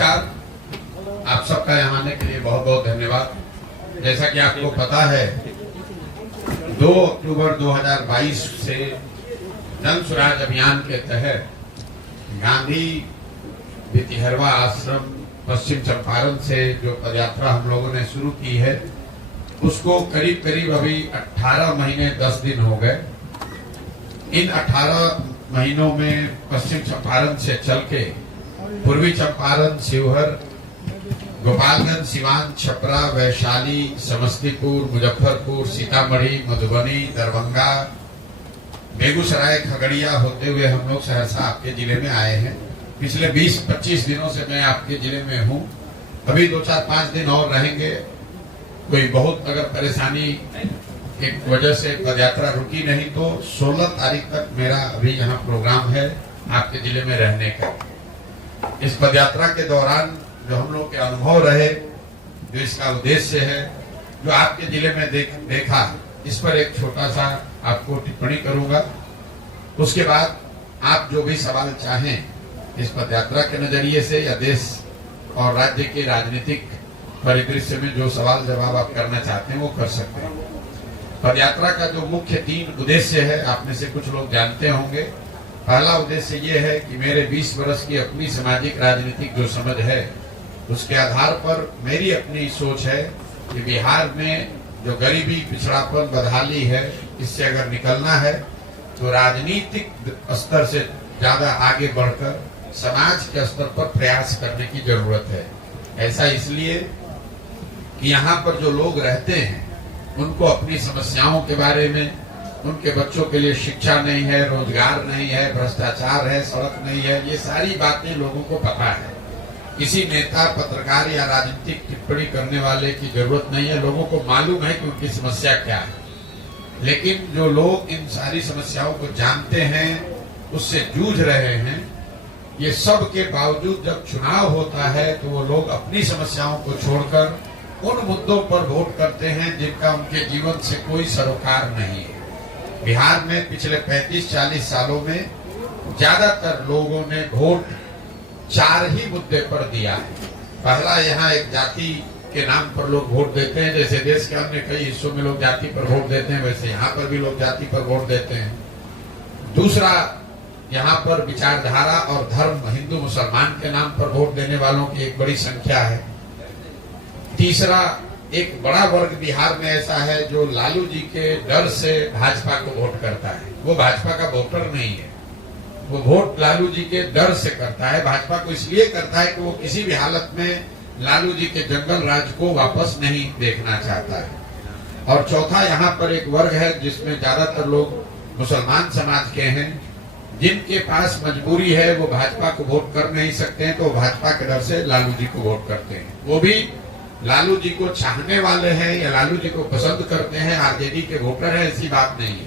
नमस्कार, आप सबका यहाँ आने के लिए बहुत बहुत धन्यवाद। जैसा कि आपको पता है, 2 अक्टूबर 2022 से जन स्वराज अभियान के तहत गांधी भितिहरवा आश्रम पश्चिम चंपारण से जो पदयात्रा हम लोगों ने शुरू की है, उसको करीब करीब अभी 18 महीने 10 दिन हो गए। इन 18 महीनों में पश्चिम चंपारण से चल के पूर्वी चंपारण, शिवहर, गोपालगंज, सिवान, छपरा, वैशाली, समस्तीपुर, मुजफ्फरपुर, सीतामढ़ी, मधुबनी, दरभंगा, बेगूसराय, खगड़िया होते हुए हम लोग सहरसा आपके जिले में आए हैं। पिछले 20-25 दिनों से मैं आपके जिले में हूँ। अभी 2-4-5 दिन और रहेंगे। कोई बहुत अगर परेशानी की वजह से पदयात्रा रुकी नहीं तो 16 तारीख तक मेरा अभी यहाँ प्रोग्राम है आपके जिले में रहने का। इस पदयात्रा के दौरान जो हम लोग के अनुभव रहे, जो इसका उद्देश्य है, जो आपके जिले में देखा, इस पर एक छोटा सा आपको टिप्पणी करूंगा। उसके बाद आप जो भी सवाल चाहें इस पदयात्रा के नजरिए से या देश और राज्य के राजनीतिक परिदृश्य में जो सवाल जवाब आप करना चाहते हैं वो कर सकते हैं। पदयात्रा का जो मुख्य 3 उद्देश्य है, आप में से कुछ लोग जानते होंगे। पहला उद्देश्य ये है कि मेरे 20 वर्ष की अपनी सामाजिक राजनीतिक जो समझ है, उसके आधार पर मेरी अपनी सोच है कि बिहार में जो गरीबी, पिछड़ापन, बदहाली है, इससे अगर निकलना है तो राजनीतिक स्तर से ज्यादा आगे बढ़कर समाज के स्तर पर प्रयास करने की जरूरत है। ऐसा इसलिए कि यहाँ पर जो लोग रहते हैं उनको अपनी समस्याओं के बारे में, उनके बच्चों के लिए शिक्षा नहीं है, रोजगार नहीं है, भ्रष्टाचार है, सड़क नहीं है, ये सारी बातें लोगों को पता है। किसी नेता, पत्रकार या राजनीतिक टिप्पणी करने वाले की जरूरत नहीं है। लोगों को मालूम है कि उनकी समस्या क्या है। लेकिन जो लोग इन सारी समस्याओं को जानते हैं, उससे जूझ रहे हैं, ये सब के बावजूद जब चुनाव होता है तो वो लोग अपनी समस्याओं को छोड़कर उन मुद्दों पर वोट करते हैं जिनका उनके जीवन से कोई सरोकार नहीं है। बिहार में पिछले 35-40 सालों में ज्यादातर लोगों ने वोट 4 ही मुद्दे पर दिया है। पहला, यहाँ एक जाति के नाम पर लोग वोट देते हैं। जैसे देश के अन्य कई हिस्सों में लोग जाति पर वोट देते हैं, वैसे यहाँ पर भी लोग जाति पर वोट देते हैं। दूसरा, यहाँ पर विचारधारा और धर्म, हिंदू मुसलमान के नाम पर वोट देने वालों की एक बड़ी संख्या है। तीसरा, एक बड़ा वर्ग बिहार में ऐसा है जो लालू जी के डर से भाजपा को वोट करता है। वो भाजपा का वोटर नहीं है, वो वोट लालू जी के डर से करता है। भाजपा को इसलिए करता है कि वो किसी भी हालत में लालू जी के जंगल राज को वापस नहीं देखना चाहता है। और चौथा, यहाँ पर एक वर्ग है जिसमें ज्यादातर लोग मुसलमान समाज के हैं, जिनके पास मजबूरी है, वो भाजपा को वोट कर नहीं सकते हैं, तो भाजपा के डर से लालू जी को वोट करते हैं। वो भी लालू जी को चाहने वाले हैं या लालू जी को पसंद करते हैं, आरजेडी के वोटर है, ऐसी बात नहीं है।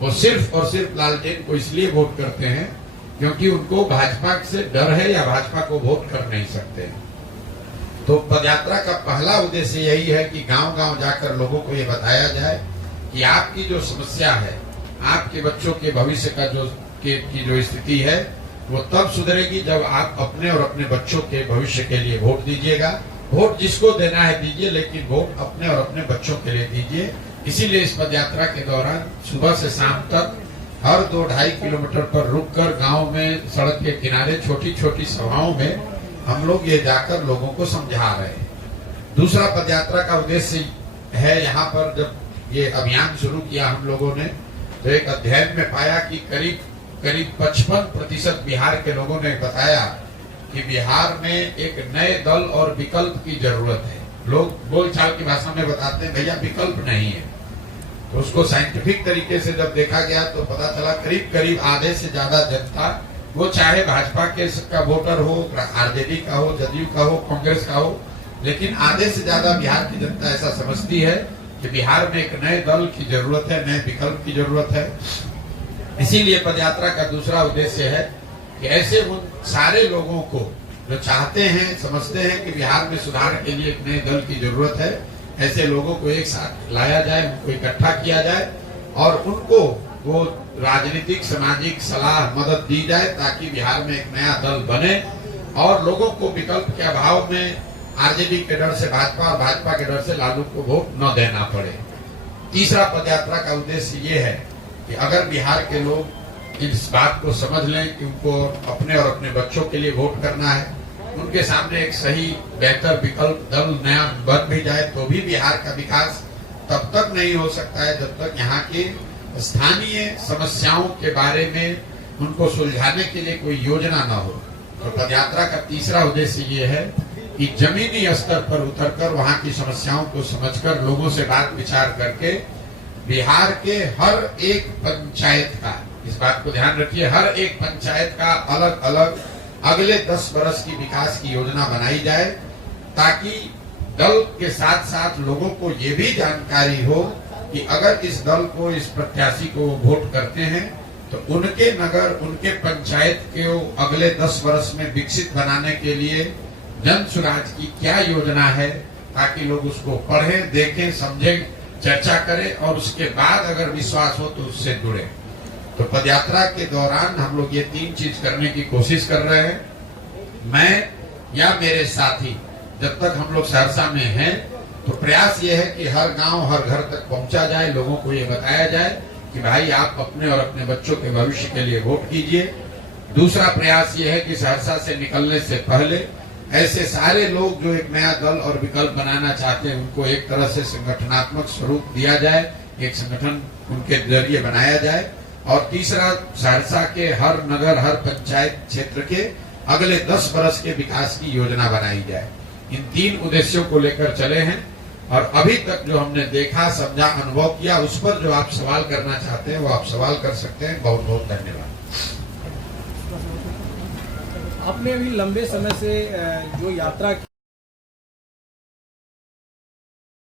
वो सिर्फ और सिर्फ लालटेन को इसलिए वोट करते हैं क्योंकि उनको भाजपा से डर है या भाजपा को वोट कर नहीं सकते। तो पदयात्रा का पहला उद्देश्य यही है कि गांव-गांव जाकर लोगों को ये बताया जाए कि आपकी जो समस्या है, आपके बच्चों के भविष्य का की जो स्थिति है, वो तब सुधरेगी जब आप अपने और अपने बच्चों के भविष्य के लिए वोट दीजिएगा। वोट जिसको देना है दीजिए, लेकिन वोट अपने और अपने बच्चों के लिए दीजिए। इसीलिए इस पदयात्रा के दौरान सुबह से शाम तक हर 2-2.5 किलोमीटर पर रुककर गांव में, सड़क के किनारे छोटी छोटी सभाओं में हम लोग ये जाकर लोगों को समझा रहे हैं। दूसरा पदयात्रा का उद्देश्य है, यहाँ पर जब ये अभियान शुरू किया हम लोगों ने, तो एक अध्ययन में पाया कि करीब 55% बिहार के लोगों ने बताया कि बिहार में एक नए दल और विकल्प की जरूरत है। लोग बोलचाल की भाषा में बताते हैं, भैया विकल्प नहीं है। तो उसको साइंटिफिक तरीके से जब देखा गया तो पता चला करीब आधे से ज्यादा जनता, वो चाहे भाजपा के का वोटर हो, आरजेडी का हो, जदयू का हो, कांग्रेस का हो, लेकिन आधे से ज्यादा बिहार की जनता ऐसा समझती है कि बिहार में एक नए दल की जरूरत है, नए विकल्प की जरूरत है। इसीलिए पदयात्रा का दूसरा उद्देश्य है कि ऐसे उन सारे लोगों को जो चाहते हैं, समझते हैं कि बिहार में सुधार के लिए एक नए दल की जरूरत है, ऐसे लोगों को एक साथ लाया जाए, उनको इकट्ठा किया जाए और उनको वो राजनीतिक, सामाजिक सलाह, मदद दी जाए ताकि बिहार में एक नया दल बने और लोगों को विकल्प के अभाव में आरजेडी के डर से भाजपा और भाजपा के डर से लालू को वोट न देना पड़े। तीसरा पदयात्रा का उद्देश्य ये है कि अगर बिहार के लोग इस बात को समझ लें कि उनको अपने और अपने बच्चों के लिए वोट करना है, उनके सामने एक सही बेहतर विकल्प दल नया बन भी जाए तो भी बिहार का विकास तब तक नहीं हो सकता है जब तक यहाँ की स्थानीय समस्याओं के बारे में उनको सुलझाने के लिए कोई योजना न हो। तो पदयात्रा का तीसरा उद्देश्य ये है कि जमीनी स्तर पर उतरकर वहाँ की समस्याओं को समझकर लोगों से बात विचार करके बिहार के हर एक पंचायत का, इस बात को ध्यान रखिए, हर एक पंचायत का अलग अलग अगले 10 वर्ष की विकास की योजना बनाई जाए, ताकि दल के साथ साथ लोगों को ये भी जानकारी हो कि अगर इस दल को, इस प्रत्याशी को वोट करते हैं तो उनके नगर, उनके पंचायत को अगले 10 वर्ष में विकसित बनाने के लिए जन सुराज की क्या योजना है, ताकि लोग उसको पढ़ें, देखें, समझें, चर्चा करें और उसके बाद अगर विश्वास हो तो उससे जुड़े। तो पदयात्रा के दौरान हम लोग ये 3 चीज करने की कोशिश कर रहे हैं। मैं या मेरे साथी जब तक हम लोग सहरसा में हैं तो प्रयास ये है कि हर गांव, हर घर तक पहुंचा जाए, लोगों को ये बताया जाए कि भाई आप अपने और अपने बच्चों के भविष्य के लिए वोट कीजिए। दूसरा प्रयास ये है कि सहरसा से निकलने से पहले ऐसे सारे लोग जो एक नया दल और विकल्प बनाना चाहते हैं उनको एक तरह से संगठनात्मक स्वरूप दिया जाए, एक संगठन उनके जरिए बनाया जाए। और तीसरा, सहरसा के हर नगर, हर पंचायत क्षेत्र के अगले 10 वर्ष के विकास की योजना बनाई जाए। इन 3 उद्देश्यों को लेकर चले हैं और अभी तक जो हमने देखा, समझा, अनुभव किया, उस पर जो आप सवाल करना चाहते हैं वो आप सवाल कर सकते हैं। बहुत बहुत धन्यवाद। आपने अभी लंबे समय से जो यात्रा